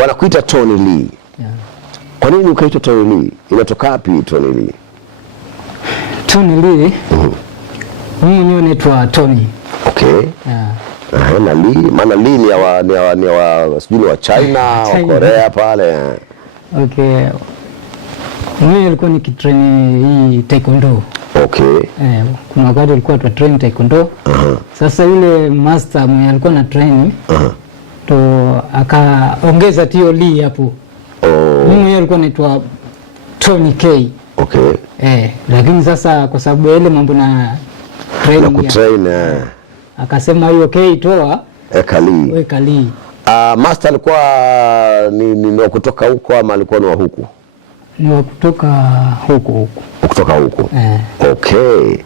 Wanakuita Tony Lee. Yeah. Kwa nini ukaitwa Tony Lee? Inatoka wapi Tony Lee? Tony Lee. Mimi mwenyewe naitwa Tony. Okay. Yeah. Na Lee, maana Lee ni wa sijui wa China, wa Korea pale. Okay. Mimi nilikuwa nikitrain hii taekwondo. Okay. Kuna wakati alikuwa train taekwondo. Sasa yule master mwenye alikuwa na train to akaongeza tio Lee hapo. Mimi mwenyewe nilikuwa naitwa Tony K. Okay. Lakini sasa kwa sababu ile mambo na training na kutrain akasema hiyo K toa weka Lee. Master alikuwa ni wa kutoka huko ama alikuwa ni wa huku? Ni wa kutoka huku. Kutoka huku. Okay.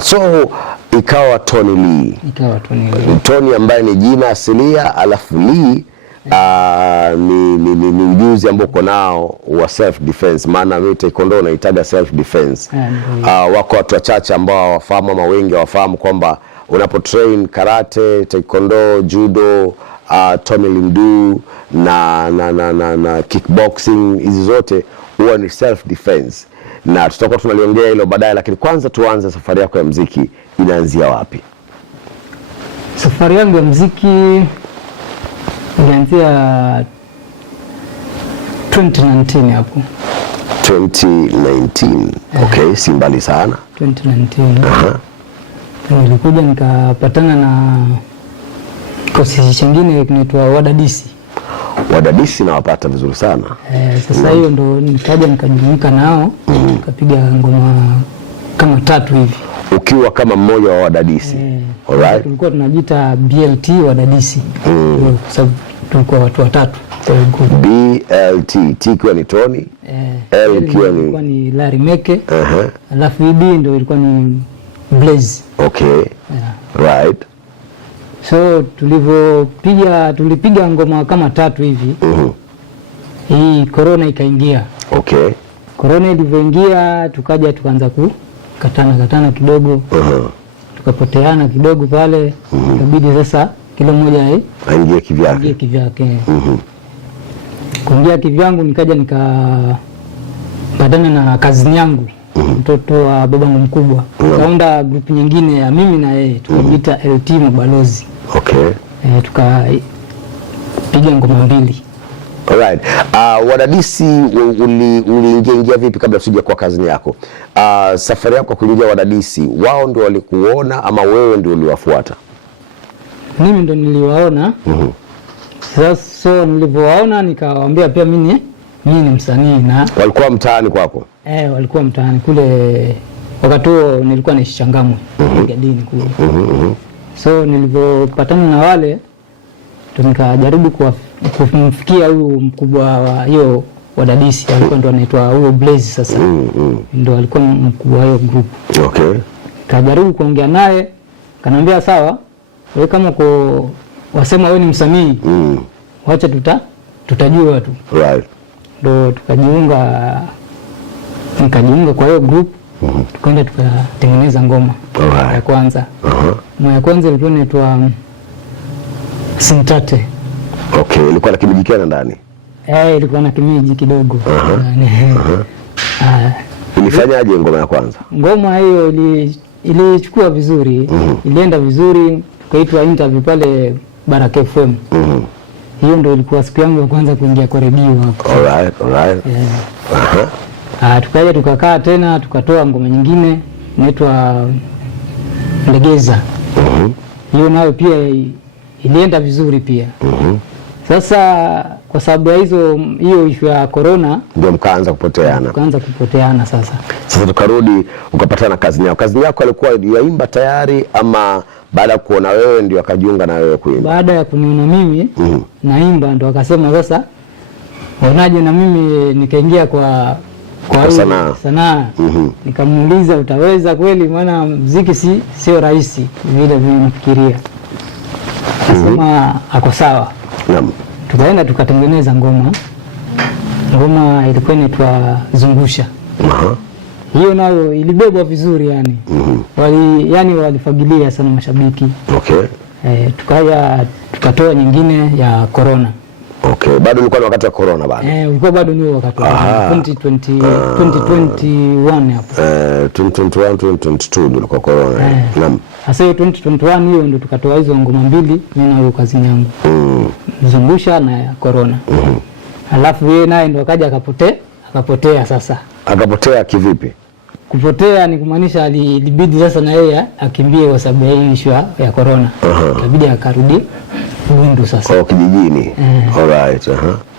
So ikawa Tony Lee. Ikawa Tony Lee. Tony ambaye ni jina asilia, alafu Lee ni ujuzi ambao uko nao wa self defense. Maana mimi taekwondo naitaga self defense. Wako watu wachache ambao wafahamu ama wengi wafahamu kwamba unapo train karate, taekwondo, judo, Tommy Lindu na kickboxing, hizi zote huwa ni self defense. Na tutakuwa tunaliongea hilo baadaye, lakini kwanza tuanze safari yako ya muziki inaanzia wapi? Safari yangu ya muziki ilianzia 2019 hapo. 2019. Okay, si mbali sana. 2019. Nilikuja nikapatana na kosi chingine kinaitwa Wadadisi. Wadadisi na wapata vizuri sana. Sasa hiyo ndo nikaja nikajumuika nao, nikapiga ngoma kama 3 hivi. Ukiwa kama mmoja wa Wadadisi. Alright. Tulikuwa tunajiita BLT Wadadisi. Kwa sababu tulikuwa watu watatu. BLT, T kwa ni Tony, L kwa ni Larry Meke, alafu B ndio ilikuwa ni Blaze. Okay. Right. So tulipiga ngoma kama 3 hivi. Hii corona ikaingia. Okay. Corona ilivyoingia tukaanza kukatana kidogo. Tukapoteana kidogo pale. Ikabidi sasa kila mmoja aingie kivyake. Kuingia kivyangu nikaja nikapatana na kazini yangu. Mtoto wa babangu mkubwa. Tukaunda group nyingine ya mimi na yeye, tukajiita LT Mabalozi. Okay. Tukapiga ngoma 2. Alright. Wadadisi uliingia vipi kabla usije kwa kazini yako? Safari yako kuingia Wadadisi, wao ndio walikuona ama wewe ndio uliwafuata? Mimi ndio niliwaona. Sasa nilivyowaona nikawaambia pia mimi ni msanii na walikuwa mtaani kwako? Walikuwa mtaani kule. Wakati huo nilikuwa naishi Changamwe, Gadini kule. So nilipopatana na wale nikajaribu kumfikia huyu mkubwa wa hiyo Wadadisi, alikuwa ndo anaitwa huyo Blaze sasa. Ndo alikuwa mkubwa wa hiyo group. Okay. Kajaribu kuongea naye, kanambia sawa, wewe kama wasema wewe ni msanii, wacha tutajua tu. Right. Ndo nikajiunga kwa hiyo group. Tukaenda tukatengeneza ngoma ya kwanza. Ngoma ya kwanza ilikuwa inaitwa Sintate. Okay, ilikuwa na kimiji kiasi ndani? Ilikuwa na kimiji kidogo. Ulifanyaje ngoma ya kwanza? Ngoma hiyo ilichukua vizuri, ilienda vizuri, tukaitwa interview pale Baraka FM. Hiyo ndio ilikuwa siku yangu ya kwanza kuingia kwa redio hapo. Alright. Tukaja tukakaa tena tukatoa ngoma nyingine inaitwa Legeza. Hiyo nayo pia ilienda vizuri pia. Sasa kwa sababu ya hiyo issue ya corona ndio mkaanza kupoteana. Sasa tukarudi ukapatana kazini yako. Kazini yako alikuwa yaimba tayari ama baada ya kuona wewe ndio akajiunga na wewe kuimba? Baada ya kuniona mimi naimba ndio akasema sasa unaje na mimi nikaingia kwa sanaa. Nikamuuliza utaweza kweli, maana muziki sio rahisi vile nafikiria. Akasema ako sawa. Tukaenda tukatengeneza ngoma. Ngoma ilikuwa inaitwa Zungusha. Hiyo nayo ilibebwa vizuri yani. Walifagilia sana mashabiki. Okay. Tukatoa nyingine ya corona. Okay, bado ulikuwa ni wakati wa corona bado? Ulikuwa bado ni wakati wa 2021 hapo. 2021 2022 ndio ulikuwa corona. Naam. Sasa hiyo 2021 hiyo ndio tukatoa hizo ngoma mbili mimi na huyo kazi yangu. Mzungusha na corona. Alafu yeye naye ndio akaja akapotea sasa. Akapotea kivipi? Kupotea ni kumaanisha ilibidi sasa na yeye akimbie kwa sababu ya issue ya corona. Ilibidi akarudi Bundu sasa. Kijijini. Alright,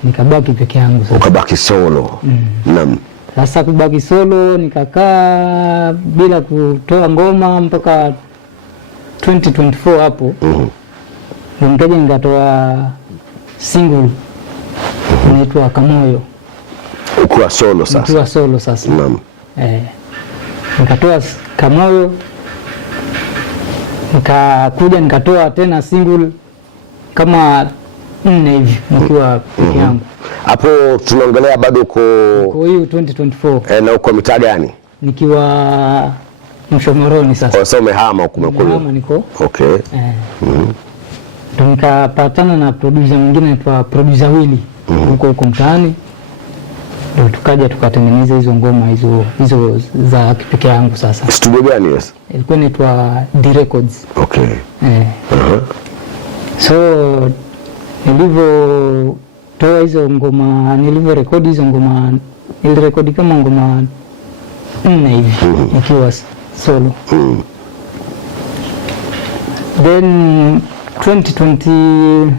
Nikabaki peke yangu sasa. Ukabaki solo. Naam. Sasa kubaki solo nikakaa bila kutoa ngoma mpaka 2024 hapo. Ndio nikaja nikatoa single inaitwa Kamoyo. Ukiwa solo sasa. Ukiwa solo sasa. Naam. Nikatoa Kamoyo. Nikakuja nikatoa tena single kama 4 hivi nikiwa peke yangu. Hapo tunaongelea bado uko hiyo 2024. Na uko mitaa gani? Nikiwa Mshomoroni sasa. Sasa umehama huko umekuja? Hama niko. Okay. Tukapatana na producer mwingine anaitwa Producer Willy huko mtaani. Ndio tukaja tukatengeneza hizo ngoma hizo za peke yangu sasa. Studio gani yes? Ilikuwa inaitwa D Records. Okay. So nilivyotoa hizo ngoma, nilivyorekodi hizo ngoma, nilirekodi kama ngoma 4 hivi nikiwa solo. Then 2020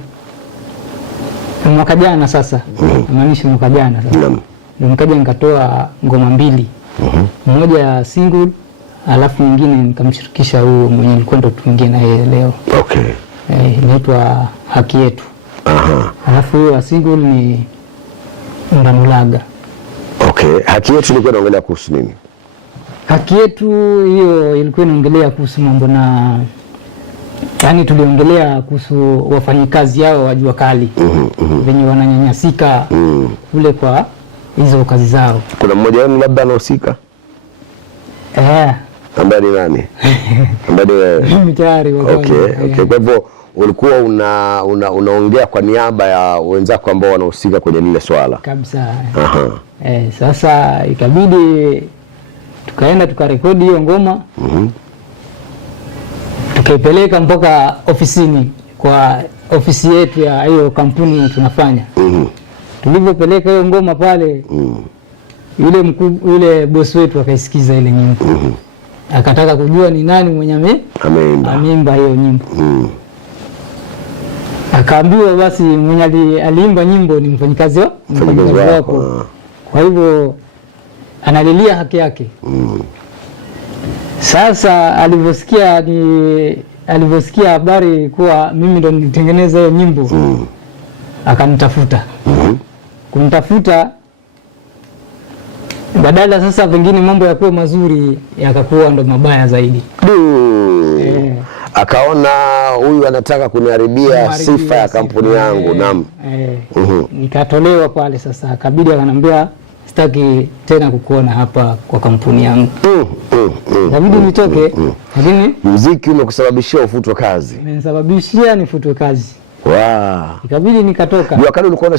mwaka jana sasa, maanisha mwaka jana sasa. Ndio nikaja nikatoa ngoma 2. Moja ya single, alafu nyingine nikamshirikisha huyo mwenye nilikuwa ndo tuingie na yeye leo. Okay. Inaitwa Haki Yetu. Alafu hiyo single ni Ndamulaga. Okay. Haki Yetu ilikuwa inaongelea kuhusu nini? Haki Yetu hiyo ilikuwa inaongelea kuhusu mambo na yani tuliongelea kuhusu wafanyikazi hao wa jua kali. Wenye wananyanyasika kule kwa hizo kazi zao. Kuna mmoja wenu labda anahusika? Ambaye ni nani? Ambaye ni tayari wa. Okay. Kwa hivyo ulikuwa unaongea kwa niaba ya wenzako ambao wanahusika kwenye lile swala. Kabisa. Sasa ikabidi tukaenda tukarekodi hiyo ngoma. Tukaipeleka mpaka ofisini kwa ofisi yetu ya hiyo kampuni tunafanya. Tulivyopeleka hiyo ngoma pale, yule boss wetu akaisikiza ile nyimbo. Akataka kujua ni nani mwenye ameimba hiyo nyimbo. Akaambiwa basi mwenye aliimba nyimbo ni mfanyikazi wako. Kwa hivyo analilia haki yake. Sasa alivyosikia habari kuwa mimi ndo nilitengeneza hiyo nyimbo, akanitafuta. Kumtafuta badala sasa pengine mambo yakuwa mazuri yakakuwa ndo mabaya zaidi. Akaona huyu anataka kuniharibia sifa ya kampuni yangu. Naam. Nikatolewa pale sasa, akabidi akanambia sitaki tena kukuona hapa kwa kampuni yangu. Inabidi nitoke. Lakini muziki umekusababishia ufutwe kazi. Umenisababishia nifutwe kazi. Ikabidi nikatoka. Jua kali ulikuwa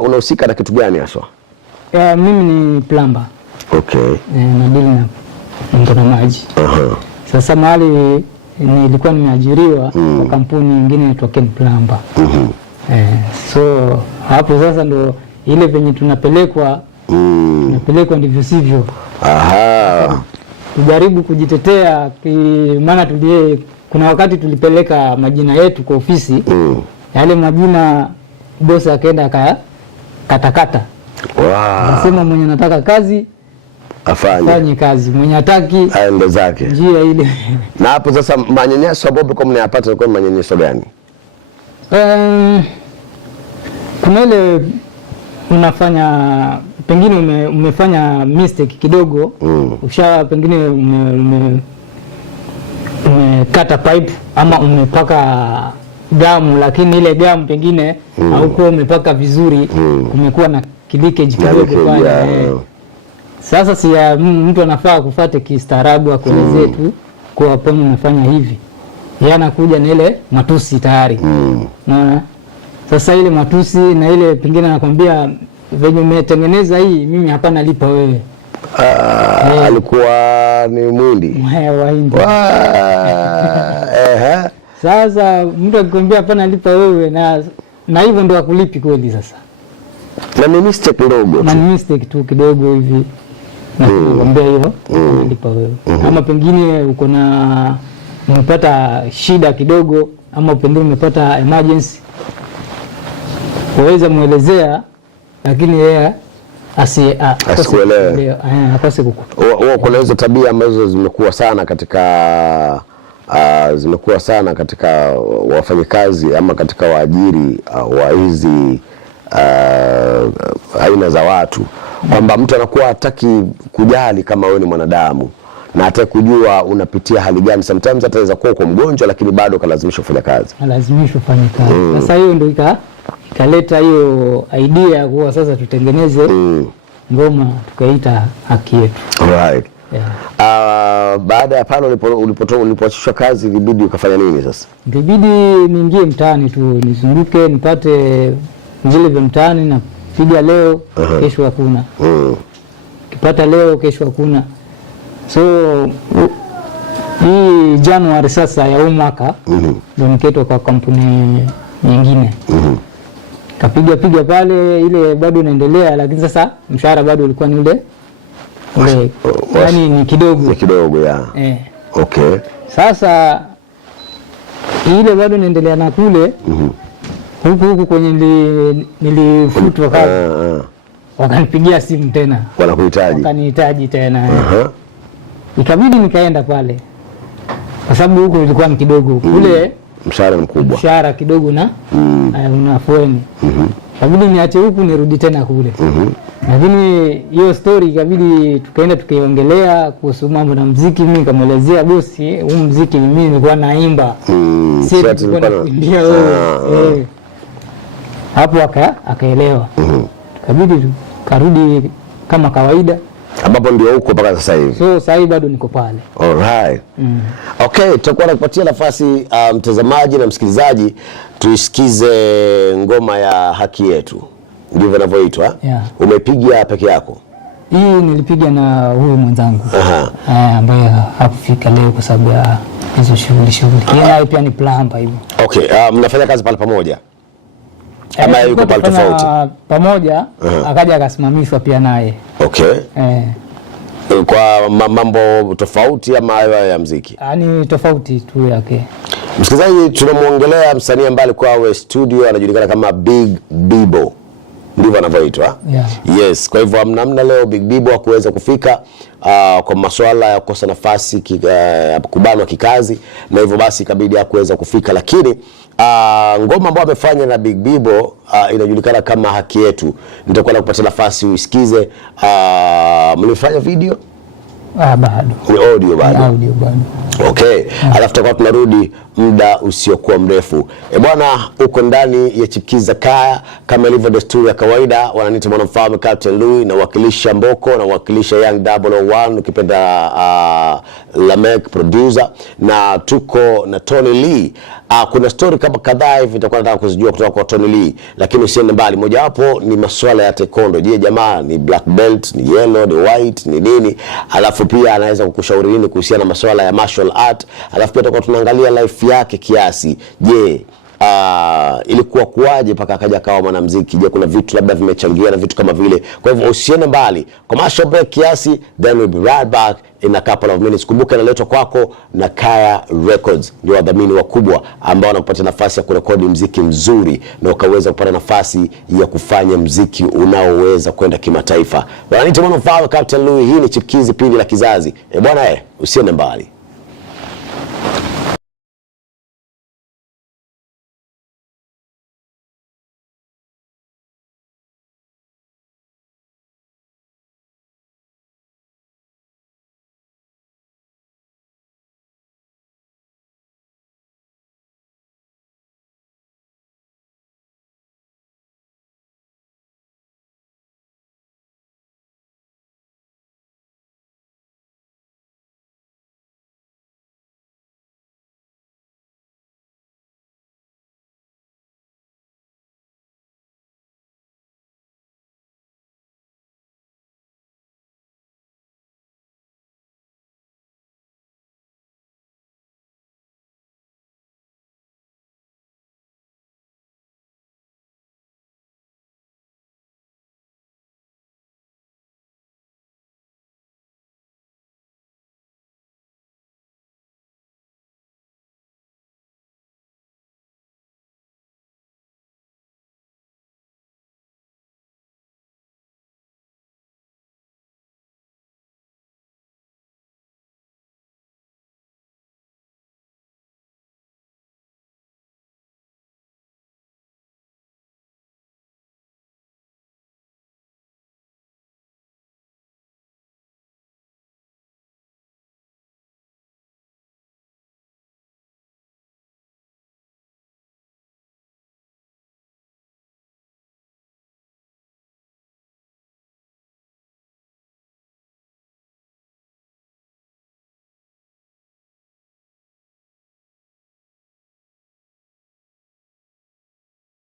unahusika na kitu gani hasa? Mimi ni plumber. Okay. Nadili na mambo na maji. Sasa mahali nilikuwa nimeajiriwa kwa kampuni nyingine inaitwa Ken Plumber. So hapo sasa ndo ile venye tunapelekwa ndivyo sivyo. Kujaribu kujitetea, maana kuna wakati tulipeleka majina yetu kwa ofisi. Yale majina bosi akaenda katakata. Anasema mwenye anataka kazi afanye kazi, mwenye hataki aende zake njia ile. Na hapo sasa manyanyaso ambayo kwa mnayapata ni kwa manyanyaso gani? Kuna ile unafanya pengine umefanya mistake kidogo, pengine umekata pipe ama umepaka gamu, lakini ile gamu pengine haukuwa umepaka vizuri, kumekuwa na leakage kidogo pale. Sasa si mtu anafaa kufuate kistaarabu akuelezee tu kwa hapo unafanya hivi. Yeye anakuja na ile matusi tayari. Unaona? Sasa ile matusi na ile pengine nakwambia venye umetengeneza hii, mimi hapana lipa wewe. Alikuwa ni mwindi wa Hindi. Sasa mtu akikwambia hapana lipa wewe, na hivyo ndio akulipi kweli. Sasa na ni mistake ndogo tu, na mistake tu kidogo hivi na kukwambia hivyo lipa wewe. Ama pengine uko na umepata shida kidogo, ama pengine umepata emergency, waweza muelezea, lakini yeye asikuelewe, akose kukupa. Kuna hizo tabia ambazo zimekuwa sana katika wafanyikazi ama katika waajiri wa hizi aina za watu, kwamba mtu anakuwa hataki kujali kama wewe ni mwanadamu na hataki kujua unapitia hali gani. Sometimes hata inaweza kuwa uko mgonjwa, lakini bado kalazimishwa kufanya kazi. Sasa hiyo ndio ikaleta hiyo idea kuwa sasa tutengeneze ngoma tukaita Haki Yetu. Right. Yeah. Baada ya pale ulipoachishwa kazi, ilibidi ukafanya nini sasa? Ilibidi niingie mtaani tu, nizunguke nipate vile vya mtaani, na piga leo kesho hakuna. Kipata leo kesho hakuna. So hii Januari sasa ya mwaka ndio nikaitwa kwa kampuni nyingine. Kapiga pale, ile bado inaendelea, lakini sasa mshahara bado ulikuwa ni ule yani ni kidogo ya. Okay. Sasa ile bado inaendelea na kule huku kwenye nilifutwa kazi. Wakanipigia simu tena, wakanihitaji tena. Ikabidi nikaenda pale, kwa sababu huko ilikuwa ni kidogo, kule mshahara mkubwa, mshahara kidogo na unafueni. Ikabidi niache huku nirudi tena kule. Lakini hiyo story ikabidi tukaenda tukaiongelea kuhusu mambo na muziki. Mimi nikamwelezea bosi, huu muziki mimi nilikuwa naimba, si nilikuwa nakuimbia wewe. Hapo akaelewa. Ikabidi karudi kama kawaida, ambapo ndio huko mpaka sasa hivi. So sasa hivi bado niko pale. Alright. Okay, tutakuwa nakupatia nafasi mtazamaji na msikilizaji tuisikize ngoma ya Haki Yetu. Ndivyo inavyoitwa. Yeah. Umepiga peke yako? Hii nilipiga na huyu mwenzangu ambaye hakufika leo kwa sababu ya hizo shughuli. Yeye pia ni plumber hivyo. Okay, mnafanya kazi pale pamoja? Ama yuko pale tofauti? Pamoja, akaja akasimamishwa pia naye. Okay. Kwa mambo tofauti ama hayo ya muziki? Ni tofauti tu yake. Msikilizaji, tunamuongelea msanii ambaye alikuwa studio, anajulikana kama Big Bibo. Ndivyo anavyoitwa. Yeah. Yes, kwa hivyo mnamna leo Big Bibo hakuweza kufika kwa masuala ya kukosa nafasi kubanwa kikazi, na hivyo basi ikabidi hakuweza kufika, lakini ngoma ambayo amefanya na Big Bibo inajulikana kama Haki Yetu. Nitakuwa nakupatia nafasi uisikize. Mlifanya video? Bado. Ni audio bado. Audio bado. Okay. Alafu tutakuwa tunarudi muda usiokuwa mrefu. Bwana, uko ndani ya Chipkiza Kaya, kama ilivyo desturi ya kawaida, wananiita mwanamfalme Captain Louis, na wakilisha Mboko, na wakilisha Young 001, ukipenda Lamek producer, na tuko na Tony Lee. Kuna story kama kadhaa hivi nitakuwa nataka kuzijua kutoka kwa Tony Lee, lakini usiende mbali. Moja wapo ni masuala ya taekwondo. Je, jamaa ni black belt, ni yellow, ni white, ni nini? Alafu pia anaweza kukushauri nini kuhusiana na masuala ya martial art. Alafu pia tutakuwa tunaangalia life yake kiasi. Je, ilikuwa kuaje mpaka akaja akawa mwanamuziki? Je, kuna vitu labda vimechangia na vitu kama vile? Kwa hivyo usiende mbali. Commercial break kiasi, then we'll be right back in a couple of minutes. Kumbuka inaletwa kwako na Kaya Records, ndio wadhamini wakubwa ambao wanakupatia nafasi ya kurekodi muziki mzuri na ukaweza kupata nafasi ya kufanya muziki unaoweza kwenda kimataifa. Wananiita mwanamfalme Captain Louis. Hii ni Chipkizi, pindi la kizazi. Bwana usiende mbali.